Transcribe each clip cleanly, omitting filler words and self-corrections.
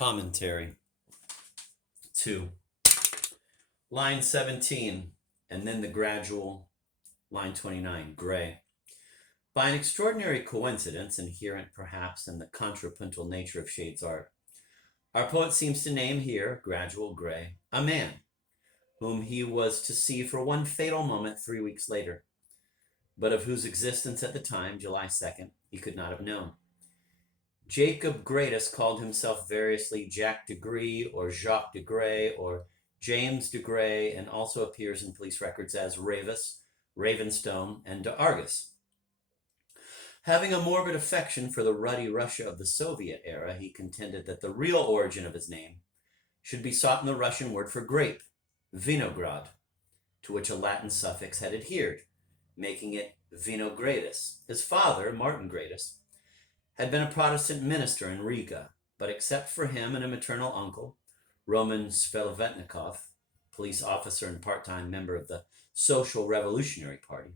Commentary 2. Line 17, and then the gradual, line 29, gray. By an extraordinary coincidence, inherent perhaps in the contrapuntal nature of Shade's art, our poet seems to name here, gradual gray, a man whom he was to see for one fatal moment 3 weeks later, but of whose existence at the time, July 2nd, he could not have known. Jacob Gradus called himself variously Jack de Gris or Jacques de Gray or James de Gray, and also appears in police records as Ravis, Ravenstone, and de Argus. Having a morbid affection for the ruddy Russia of the Soviet era, he contended that the real origin of his name should be sought in the Russian word for grape, vinograd, to which a Latin suffix had adhered, making it Vinogradus. His father, Martin Gradus, had been a Protestant minister in Riga, but except for him and a maternal uncle, Roman Svelovetnikov, police officer and part-time member of the Social Revolutionary Party,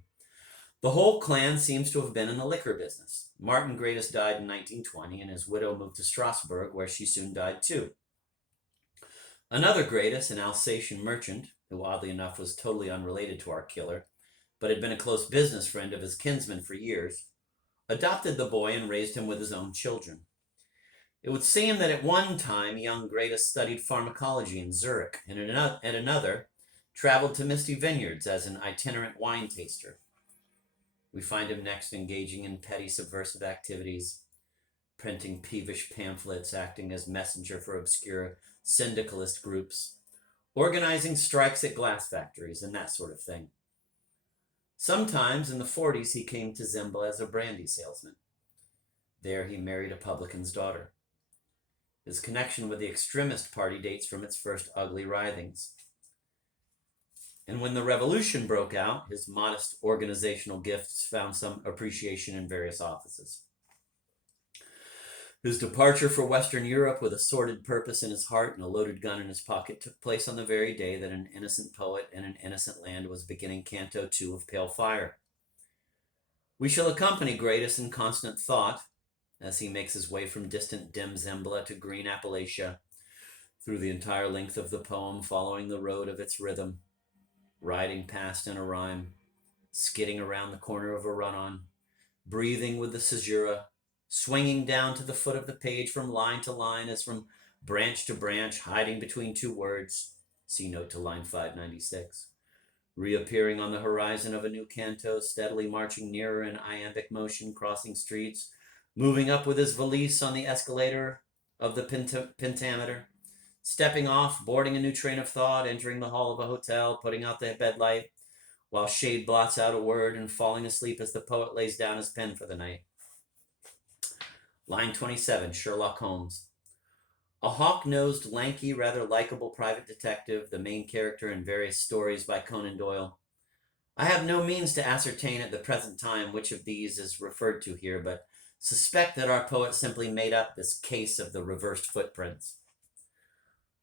the whole clan seems to have been in the liquor business. Martin Gradus died in 1920, and his widow moved to Strasbourg, where she soon died too. Another Gradus, an Alsatian merchant, who oddly enough was totally unrelated to our killer, but had been a close business friend of his kinsman for years, adopted the boy and raised him with his own children. It would seem that at one time young Gradus studied pharmacology in Zurich, and at another traveled to Misty Vineyards as an itinerant wine taster. We find him next engaging in petty subversive activities, printing peevish pamphlets, acting as messenger for obscure syndicalist groups, organizing strikes at glass factories, and that sort of thing. Sometimes in the 40s he came to Zembla as a brandy salesman. There he married a publican's daughter. His connection with the extremist party dates from its first ugly writhings. And when the revolution broke out, his modest organizational gifts found some appreciation in various offices. His departure for Western Europe with a sordid purpose in his heart and a loaded gun in his pocket took place on the very day that an innocent poet in an innocent land was beginning Canto 2 of Pale Fire. We shall accompany Gradus in constant thought as he makes his way from distant dim Zembla to green Appalachia through the entire length of the poem, following the road of its rhythm, riding past in a rhyme, skidding around the corner of a run-on, breathing with the caesura, swinging down to the foot of the page from line to line as from branch to branch, hiding between two words, see note to line 596, reappearing on the horizon of a new canto, steadily marching nearer in iambic motion, crossing streets, moving up with his valise on the escalator of the pentameter, stepping off, boarding a new train of thought, entering the hall of a hotel, putting out the bedlight, while Shade blots out a word and falling asleep as the poet lays down his pen for the night. Line 27, Sherlock Holmes. A hawk-nosed, lanky, rather likable private detective, the main character in various stories by Conan Doyle. I have no means to ascertain at the present time which of these is referred to here, but suspect that our poet simply made up this case of the reversed footprints.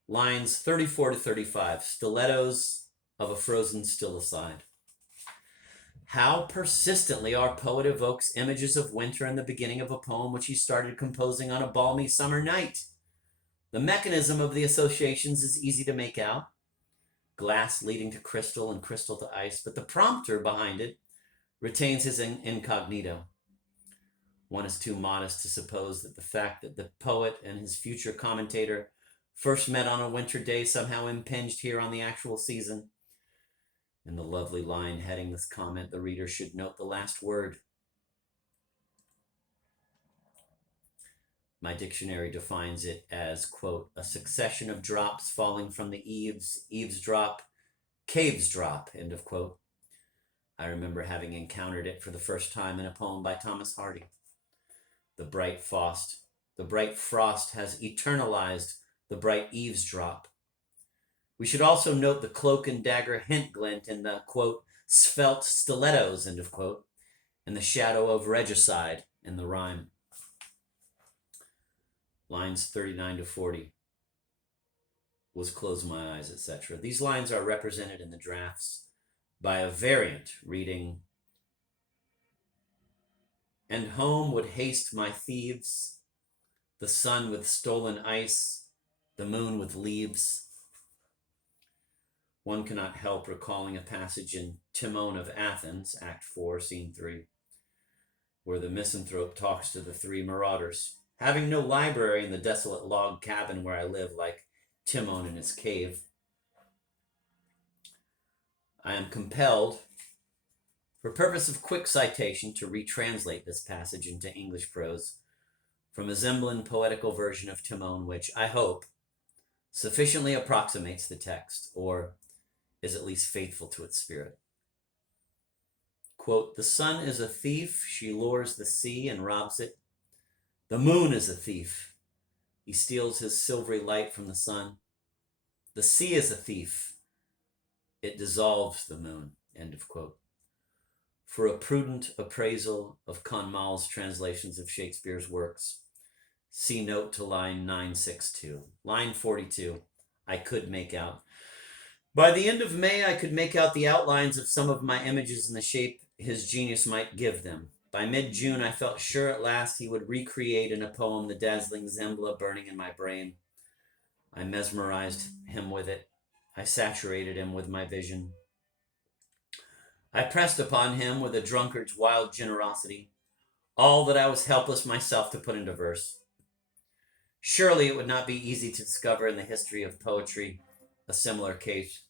Lines 34 to 35, stilettos of a frozen stillicide. How persistently our poet evokes images of winter in the beginning of a poem which he started composing on a balmy summer night. The mechanism of the associations is easy to make out. Glass leading to crystal and crystal to ice, but the prompter behind it retains his incognito. One is too modest to suppose that the fact that the poet and his future commentator first met on a winter day somehow impinged here on the actual season. In the lovely line heading this comment, the reader should note the last word. My dictionary defines it as, quote, a succession of drops falling from the eaves, eavesdrop, caves drop, end of quote. I remember having encountered it for the first time in a poem by Thomas Hardy. The bright frost has eternalized the bright eavesdrop. We should also note the cloak and dagger hint glint in the, quote, svelte stilettos, end of quote, and the shadow of regicide in the rhyme. Lines 39 to 40. Was close my eyes, etc. These lines are represented in the drafts by a variant reading, and home would haste my thieves, the sun with stolen ice the moon with leaves. One cannot help recalling a passage in Timon of Athens, Act 4, Scene 3, where the misanthrope talks to the three marauders. Having no library in the desolate log cabin where I live, like Timon in his cave, I am compelled, for purpose of quick citation, to retranslate this passage into English prose from a Zemblin poetical version of Timon, which I hope sufficiently approximates the text, or is at least faithful to its spirit. Quote, "The sun is a thief, she lures the sea and robs it. The moon is a thief, he steals his silvery light from the sun. The sea is a thief, it dissolves the moon," end of quote. For a prudent appraisal of Conmal's translations of Shakespeare's works, see note to line 962. Line 42, I could make out. By the end of May, I could make out the outlines of some of my images in the shape his genius might give them. By mid-June, I felt sure at last he would recreate in a poem the dazzling Zembla burning in my brain. I mesmerized him with it. I saturated him with my vision. I pressed upon him with a drunkard's wild generosity all that I was helpless myself to put into verse. Surely it would not be easy to discover in the history of poetry a similar case,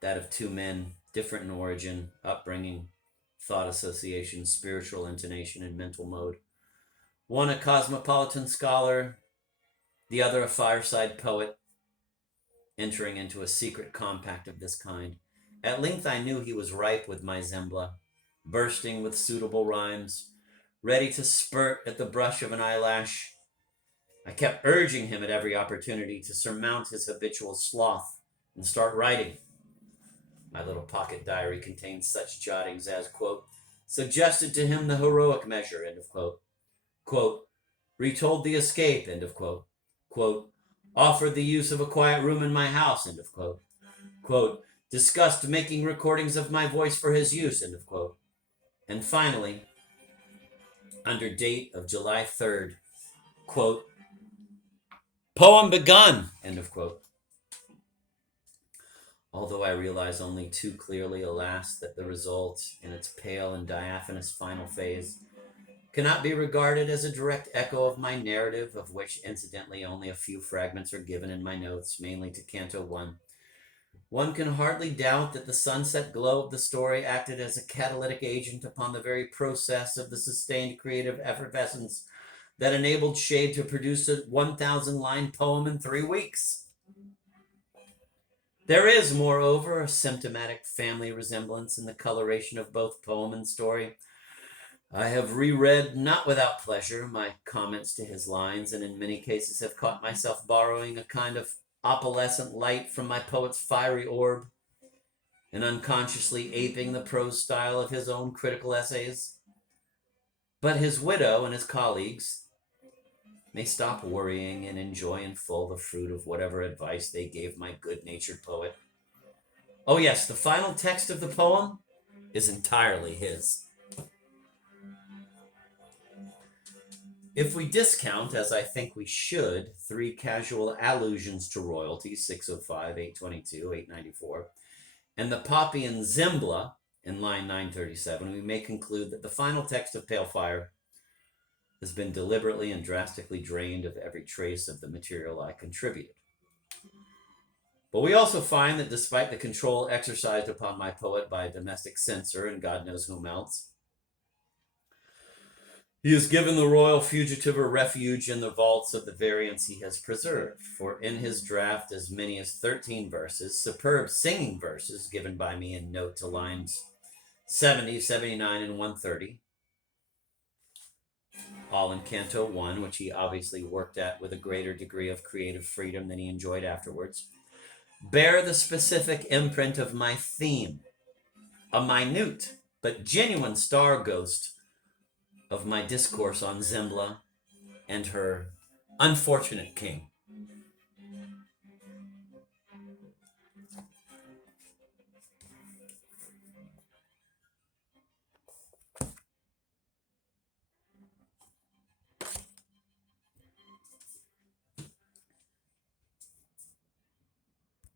that of two men, different in origin, upbringing, thought association, spiritual intonation, and mental mode. One a cosmopolitan scholar, the other a fireside poet, entering into a secret compact of this kind. At length I knew he was ripe with my Zembla, bursting with suitable rhymes, ready to spurt at the brush of an eyelash. I kept urging him at every opportunity to surmount his habitual sloth and start writing. My little pocket diary contains such jottings as, quote, suggested to him the heroic measure, end of quote. Quote, retold the escape, end of quote. Quote, offered the use of a quiet room in my house, end of quote. Quote, discussed making recordings of my voice for his use, end of quote. And finally, under date of July 3rd, quote, poem begun, end of quote. Although I realize only too clearly, alas, that the result, in its pale and diaphanous final phase, cannot be regarded as a direct echo of my narrative, of which, incidentally, only a few fragments are given in my notes, mainly to Canto 1. One can hardly doubt that the sunset glow of the story acted as a catalytic agent upon the very process of the sustained creative effervescence that enabled Shade to produce a 1,000-line poem in 3 weeks. There is, moreover, a symptomatic family resemblance in the coloration of both poem and story. I have reread, not without pleasure, my comments to his lines, and in many cases have caught myself borrowing a kind of opalescent light from my poet's fiery orb, and unconsciously aping the prose style of his own critical essays. But his widow and his colleagues may stop worrying and enjoy in full the fruit of whatever advice they gave my good-natured poet. Oh yes, the final text of the poem is entirely his. If we discount, as I think we should, 3 casual allusions to royalty, 605, 822, 894, and the Poppy Zembla in line 937, we may conclude that the final text of Pale Fire has been deliberately and drastically drained of every trace of the material I contributed. But we also find that despite the control exercised upon my poet by a domestic censor and God knows whom else, he has given the royal fugitive a refuge in the vaults of the variants he has preserved, for in his draft as many as 13 verses, superb singing verses given by me in note to lines 70, 79, and 130, all in Canto 1, which he obviously worked at with a greater degree of creative freedom than he enjoyed afterwards, bear the specific imprint of my theme, a minute but genuine star ghost of my discourse on Zembla and her unfortunate king.